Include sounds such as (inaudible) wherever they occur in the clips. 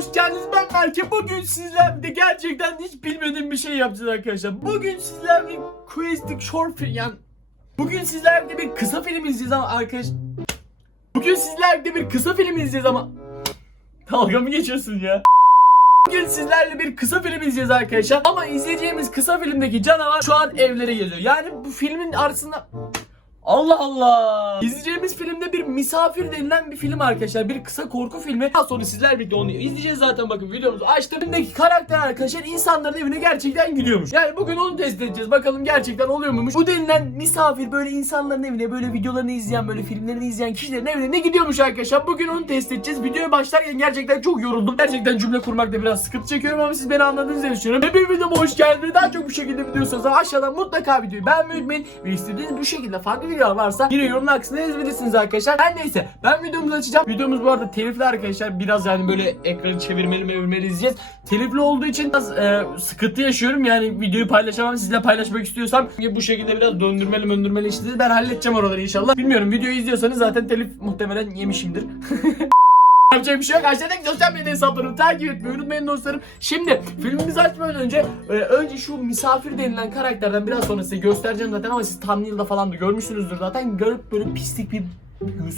hoş geldiniz. Ben Berke. Bugün sizlerle gerçekten hiç bilmediğim bir şey yapacağız arkadaşlar. Bugün sizlerle Quizdik Short Film yani Bugün sizlerle bir kısa film izleyeceğiz ama arkadaş Bugün sizlerle bir kısa film izleyeceğiz ama Dalga mı geçiyorsun ya? Bugün sizlerle bir kısa film izleyeceğiz arkadaşlar. Ama izleyeceğimiz kısa filmdeki canavar şu an evlere geziyor. Yani bu filmin arasında Allah Allah. İzleyeceğimiz filmde bir misafir denilen bir film arkadaşlar. Bir kısa korku filmi. Daha sonra sizler birlikte onu izleyeceğiz zaten bakın videomuzu açtım. Filmdeki karakter arkadaşlar insanların evine gerçekten gidiyormuş. Yani bugün onu test edeceğiz. Bakalım gerçekten oluyor muymuş. Bu denilen misafir böyle insanların evine böyle videolarını izleyen böyle filmlerini izleyen kişilerin evine ne gidiyormuş arkadaşlar. Bugün onu test edeceğiz. Videoya başlarken gerçekten çok yoruldum. Gerçekten cümle kurmakta biraz sıkıntı çekiyorum ama siz beni anladığınızı düşünüyorum. Ve bir videoma hoş geldiniz. Daha çok bu şekilde video istiyorsanız aşağıdan mutlaka videoyu beğenmeyi unutmayın. Ve istediğiniz bu şekilde farklı videolar varsa yine yorumlar kısmına yazabilirsiniz arkadaşlar. Her neyse ben videomuzu açacağım. Videomuz bu arada telifli arkadaşlar. Biraz yani böyle ekranı çevirmeli mevirmeli izleyeceğiz. Telifli olduğu için biraz e, sıkıntı yaşıyorum. Yani videoyu paylaşamam. Sizle paylaşmak istiyorsam bu şekilde biraz döndürmeli döndürmeli işleri ben halledeceğim oraları inşallah. Bilmiyorum videoyu izliyorsanız zaten telif muhtemelen yemişimdir. (laughs) Yapacak bir şey yok. Aşağıdaki sosyal medya hesaplarımı takip etmeyi unutmayın dostlarım. Şimdi filmimizi açmadan önce e, önce şu misafir denilen karakterden biraz sonra size göstereceğim zaten ama siz thumbnail'da falan da görmüşsünüzdür zaten. Garip böyle pislik bir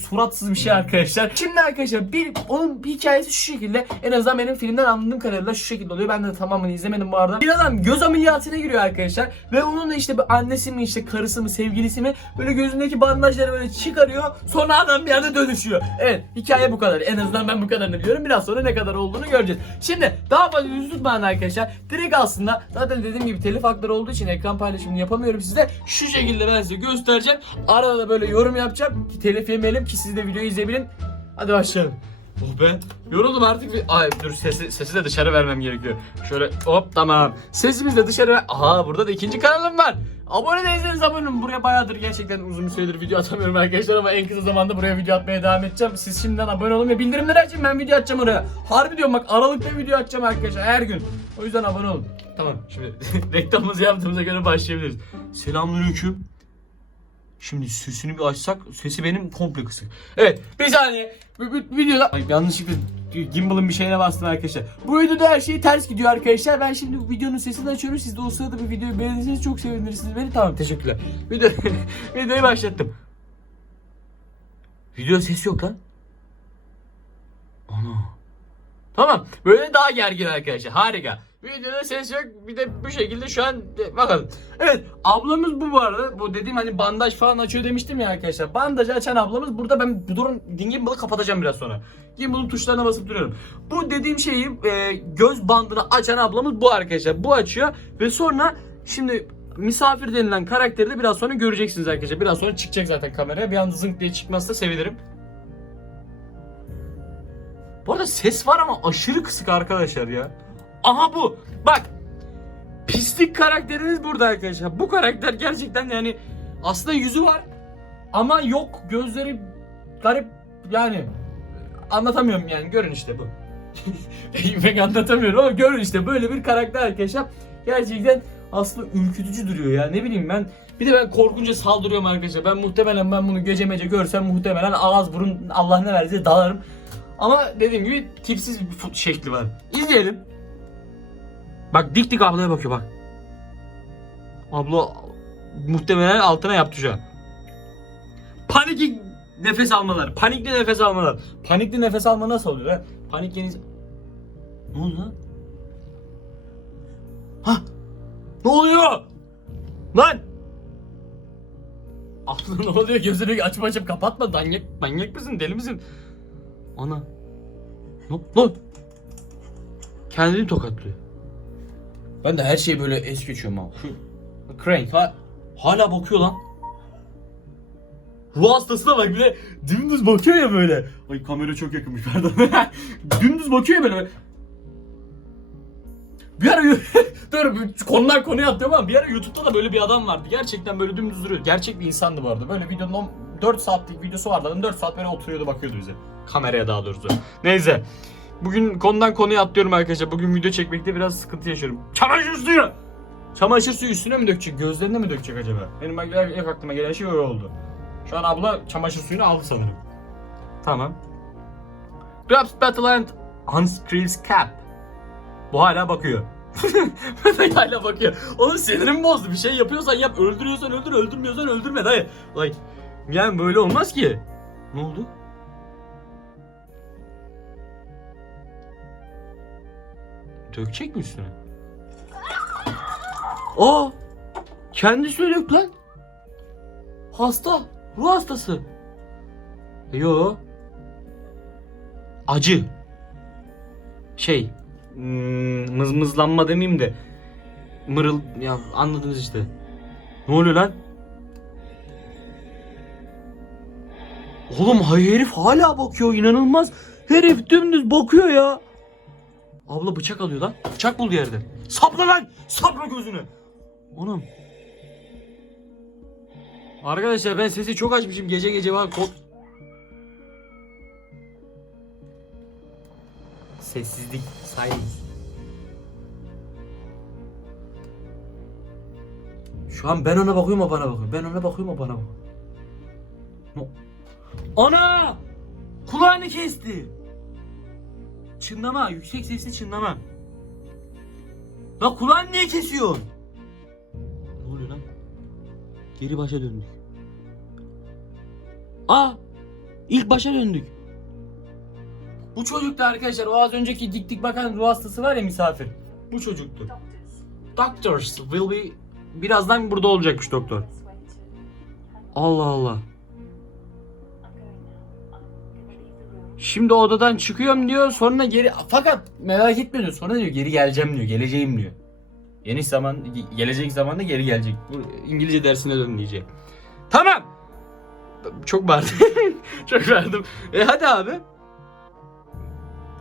suratsız bir şey arkadaşlar. Şimdi arkadaşlar bir onun bir hikayesi şu şekilde. En azından benim filmden anladığım kadarıyla şu şekilde oluyor. Ben de tamamını izlemedim bu arada. Bir adam göz ameliyatına giriyor arkadaşlar ve onun da işte bir annesi mi işte karısı mı sevgilisi mi böyle gözündeki bandajları böyle çıkarıyor. Sonra adam bir yerde dönüşüyor. Evet hikaye bu kadar. En azından ben bu kadarını biliyorum. Biraz sonra ne kadar olduğunu göreceğiz. Şimdi daha fazla tutmayın arkadaşlar. Direkt aslında zaten dediğim gibi telif hakları olduğu için ekran paylaşımını yapamıyorum size. Şu şekilde ben size göstereceğim. Arada da böyle yorum yapacağım ki telif yemeyelim ki siz de videoyu izleyebilin. Hadi başlayalım. Oh be. Yoruldum artık. Bir... Ay dur sesi, sesi de dışarı vermem gerekiyor. Şöyle hop tamam. Sesimiz de dışarı ver. Aha burada da ikinci kanalım var. Abone değilseniz abone olun. Buraya bayağıdır gerçekten uzun bir süredir video atamıyorum arkadaşlar ama en kısa zamanda buraya video atmaya devam edeceğim. Siz şimdiden abone olun ve bildirimleri açın ben video atacağım oraya. Harbi diyorum bak aralıkta video atacağım arkadaşlar her gün. O yüzden abone olun. Tamam şimdi (laughs) reklamımızı yaptığımıza göre başlayabiliriz. Selamünaleyküm. Şimdi sesini bir açsak sesi benim komple kısık. Evet bir saniye. Videoda Ay, yanlışlıkla gimbal'ın bir şeyine bastım arkadaşlar. Bu videoda her şey ters gidiyor arkadaşlar. Ben şimdi videonun sesini açıyorum. Siz de o sırada bir videoyu beğenirseniz çok sevinirsiniz beni. Tamam teşekkürler. Video, (laughs) videoyu başlattım. Video ses yok lan. Ana. Tamam. Böyle daha gergin arkadaşlar. Harika. Videoda ses yok. Bir de bu şekilde şu an bakalım. Evet ablamız bu bu arada. Bu dediğim hani bandaj falan açıyor demiştim ya arkadaşlar. Bandajı açan ablamız burada ben bu durum gimbal'ı kapatacağım biraz sonra. Gimbal'ın tuşlarına basıp duruyorum. Bu dediğim şeyi e, göz bandını açan ablamız bu arkadaşlar. Bu açıyor ve sonra şimdi misafir denilen karakteri de biraz sonra göreceksiniz arkadaşlar. Biraz sonra çıkacak zaten kameraya. Bir anda zınk diye çıkmazsa sevinirim. Bu arada ses var ama aşırı kısık arkadaşlar ya. Aha bu. Bak. Pislik karakteriniz burada arkadaşlar. Bu karakter gerçekten yani aslında yüzü var ama yok gözleri garip yani anlatamıyorum yani görün işte bu. (laughs) Pek anlatamıyorum ama görün işte böyle bir karakter arkadaşlar. Gerçekten aslında ürkütücü duruyor ya ne bileyim ben. Bir de ben korkunca saldırıyorum arkadaşlar. Ben muhtemelen ben bunu gece mece görsem muhtemelen ağız burun Allah ne verse dalarım. Ama dediğim gibi tipsiz bir şekli var. İzleyelim. Bak dik dik ablaya bakıyor bak. Abla muhtemelen altına yaptı şu an. Panik nefes almalar. Panikli nefes almalar. Panikli nefes alma nasıl oluyor ha? Panik yeniz... Ne oldu lan? Ha? Ne oluyor? Lan! (laughs) Abla ne oluyor? Gözünü açıp açıp kapatma. Manyak, manyak mısın? Deli misin? Ana. Ne? Lan! Kendini tokatlıyor. Ben de her şeyi böyle es geçiyorum abi. Şu Crank ha, hala bakıyor lan. Ruh hastasına bak bir de dümdüz bakıyor ya böyle. Ay kamera çok yakınmış pardon. (laughs) dümdüz bakıyor ya böyle. Bir ara (laughs) dur konudan konuya atlıyorum ama bir ara YouTube'da da böyle bir adam vardı. Gerçekten böyle dümdüz duruyor. Gerçek bir insandı bu arada. Böyle videonun on- 4 saatlik videosu vardı. Adam 4 saat böyle oturuyordu bakıyordu bize. Kameraya daha doğrusu. Neyse. Bugün konudan konuya atlıyorum arkadaşlar. Bugün video çekmekte biraz sıkıntı yaşıyorum. Çamaşır suyu! Çamaşır suyu üstüne mi dökecek? Gözlerine mi dökecek acaba? Benim ilk aklıma gelen şey öyle oldu. Şu an abla çamaşır suyunu aldı sanırım. Tamam. Grabs Battle and unscrews cap. Bu hala bakıyor. (laughs) hala bakıyor. Oğlum sinirim bozdu. Bir şey yapıyorsan yap. Öldürüyorsan öldür. Öldürmüyorsan öldürme dayı. Like, yani böyle olmaz ki. Ne oldu? Dökecek mi üstüne? Aa! Kendisi dök lan. Hasta. Ruh hastası. Yo. Acı. Şey. hmm, Mızmızlanma demeyeyim de. Mırıl ya anladınız işte. Ne oluyor lan? Oğlum hayır herif hala bakıyor inanılmaz. Herif dümdüz bakıyor ya. Abla bıçak alıyor lan. Bıçak buldu yerde. Sapla lan! Sapla gözünü. Oğlum. Arkadaşlar ben sesi çok açmışım. Gece gece var kod. Sessizlik. Silence. Şu an ben ona bakıyorum o bana bakıyor. Ben ona bakıyorum o bana bakıyor. Ana! Kulağını kesti. Çınlama, yüksek sesli çınlama. Lan kulağını niye kesiyorsun? Ne oluyor lan? Geri başa döndük. Aa! İlk başa döndük. Bu çocuk da arkadaşlar o az önceki dik dik bakan ruh hastası var ya misafir. Bu çocuktu. Doctors will be birazdan burada olacakmış doktor. Allah Allah. Şimdi odadan çıkıyorum diyor sonra geri fakat merak etme diyor sonra diyor geri geleceğim diyor geleceğim diyor. Yeni zaman gelecek zamanda geri gelecek. Bu İngilizce dersine dön diyecek. Tamam. Çok bağırdım. (laughs) Çok verdim. E hadi abi.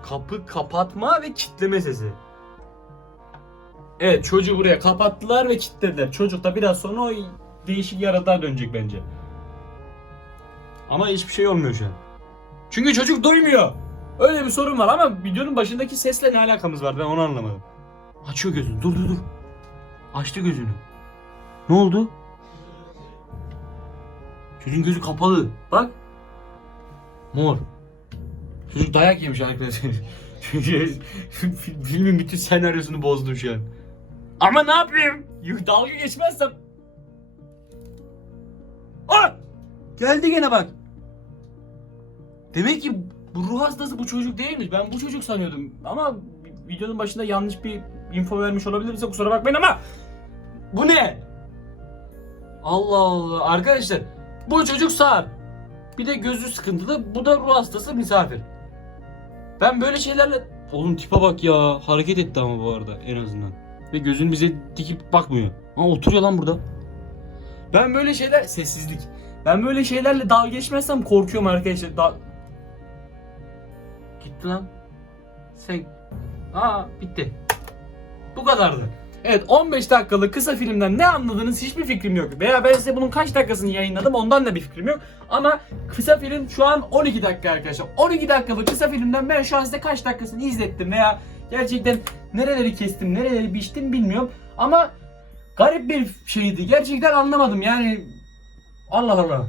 Kapı kapatma ve kitleme sesi. Evet çocuğu buraya kapattılar ve kilitlediler. Çocuk da biraz sonra o değişik yaratığa dönecek bence. Ama hiçbir şey olmuyor şu an. Çünkü çocuk duymuyor. Öyle bir sorun var ama videonun başındaki sesle ne alakamız var ben onu anlamadım. Açıyor gözünü. Dur dur dur. Açtı gözünü. Ne oldu? Çocuğun gözü kapalı. Bak. Mor. Çocuk dayak yemiş arkadaşlar. (laughs) (laughs) Filmin bütün senaryosunu bozdum şu an. Ama ne yapayım? Yuh, Dalga geçmezsem. Aa! Geldi gene bak. Demek ki bu ruh hastası bu çocuk değilmiş. Ben bu çocuk sanıyordum. Ama videonun başında yanlış bir info vermiş olabilirimse kusura bakmayın ama bu ne? Allah Allah. Arkadaşlar bu çocuk sağır. Bir de gözü sıkıntılı. Bu da ruh hastası misafir. Ben böyle şeylerle... Oğlum tipe bak ya. Hareket etti ama bu arada en azından. Ve gözün bize dikip bakmıyor. Ha oturuyor lan burada. Ben böyle şeyler... Sessizlik. Ben böyle şeylerle dalga geçmezsem korkuyorum arkadaşlar. Da... Gitti lan. Sen... Aa bitti. Bu kadardı. Evet 15 dakikalık kısa filmden ne anladınız hiçbir fikrim yok. Veya ben size bunun kaç dakikasını yayınladım ondan da bir fikrim yok. Ama kısa film şu an 12 dakika arkadaşlar. 12 dakikalık kısa filmden ben şu an size kaç dakikasını izlettim veya gerçekten nereleri kestim, nereleri biçtim bilmiyorum. Ama garip bir şeydi. Gerçekten anlamadım yani. Allah Allah.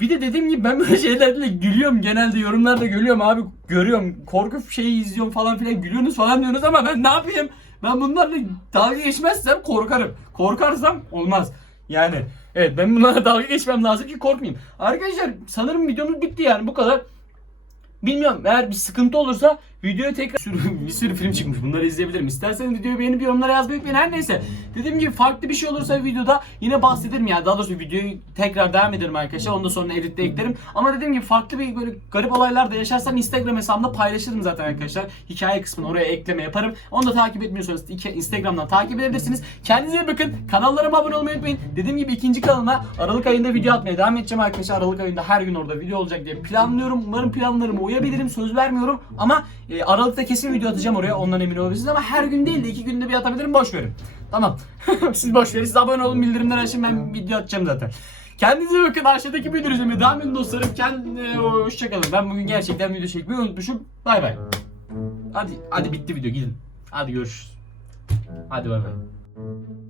Bir de dediğim gibi ben böyle (laughs) şeylerle gülüyorum. Genelde yorumlarda gülüyorum abi. Görüyorum. Korku şeyi izliyorum falan filan. Gülüyorsunuz falan diyorsunuz ama ben ne yapayım? Ben bunlarla dalga geçmezsem korkarım. Korkarsam olmaz. Yani evet ben bunlarla (laughs) dalga geçmem lazım ki korkmayayım. Arkadaşlar sanırım videomuz bitti yani. Bu kadar Bilmiyorum eğer bir sıkıntı olursa videoya tekrar (laughs) sürü, bir sürü film çıkmış bunları izleyebilirim. İsterseniz videoyu beğenip yorumlara yazmayı unutmayın. Her neyse dediğim gibi farklı bir şey olursa videoda yine bahsederim yani daha doğrusu videoyu tekrar devam ederim arkadaşlar. Onu da sonra editte eklerim. Ama dediğim gibi farklı bir böyle garip olaylar da yaşarsam Instagram hesabımda paylaşırım zaten arkadaşlar. Hikaye kısmını oraya ekleme yaparım. Onu da takip etmiyorsanız Instagram'dan takip edebilirsiniz. Kendinize iyi bakın. Kanallarıma abone olmayı unutmayın. Dediğim gibi ikinci kanalıma Aralık ayında video atmaya devam edeceğim arkadaşlar. Aralık ayında her gün orada video olacak diye planlıyorum. Umarım planlarıma uyabilirim. Söz vermiyorum. Ama e, Aralık'ta kesin video atacağım oraya. Ondan emin olabilirsiniz. Ama her gün değil de iki günde bir atabilirim. Boş verin. Tamam. (laughs) Siz boş verin. Siz abone olun. Bildirimleri açın. Ben video atacağım zaten. Kendinize bakın. Aşağıdaki video izlemeye devam edin dostlarım. Kendine hoşçakalın. Ben bugün gerçekten video çekmeyi unutmuşum. Bay bay. Hadi hadi bitti video gidin. Hadi görüşürüz. Hadi bay bay.